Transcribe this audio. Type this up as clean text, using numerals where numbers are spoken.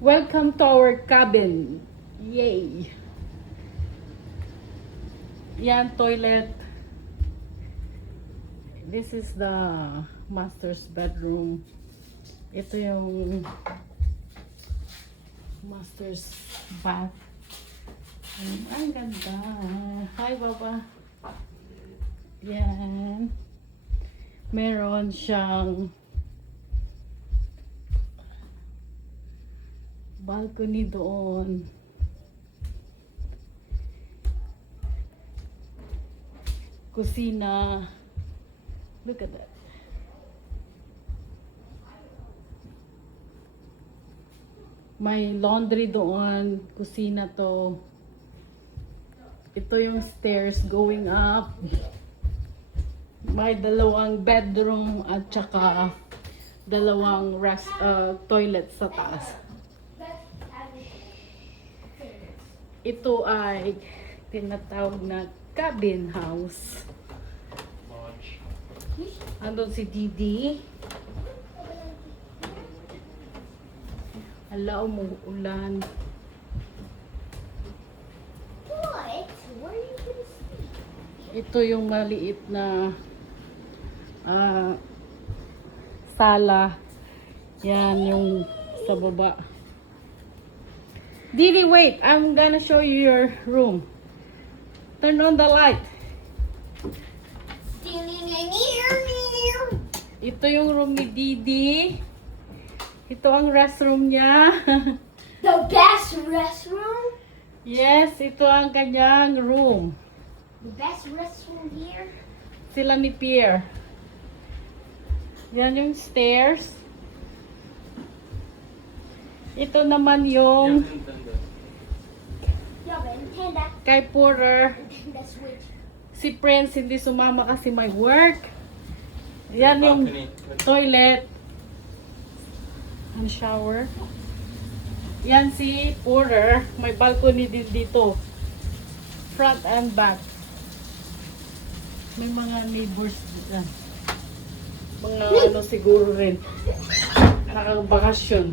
Welcome to our cabin. Yay! Yan, toilet. This is the master's bedroom. Ito yung master's bath. Ang ganda. Hi, Baba. Yan. Meron siyang balcony doon. Kusina. Look at that. May laundry doon. Kusina to. Ito yung stairs going up. May dalawang bedroom at saka dalawang toilet sa taas. Ito ay tinatawag na cabin house. Andun si Didi. Hala, umuulan. Ito yung maliit na sala. Yan yung sa baba. Didi, wait. I'm gonna show you your room. Turn on the light. Ito yung room ni Didi. Ito ang restroom niya. The best restroom? Yes, ito ang kanyang room. The best restroom here? Sila ni Pierre. Yan yung stairs. Ito naman yung kay Porter. Si Prince hindi sumama kasi may work. Yan yung toilet. Ang shower. Yan si Porter. May balcony din dito. Front and back. May mga neighbors dito. Mga ano siguro rin. Nakakabakasyon.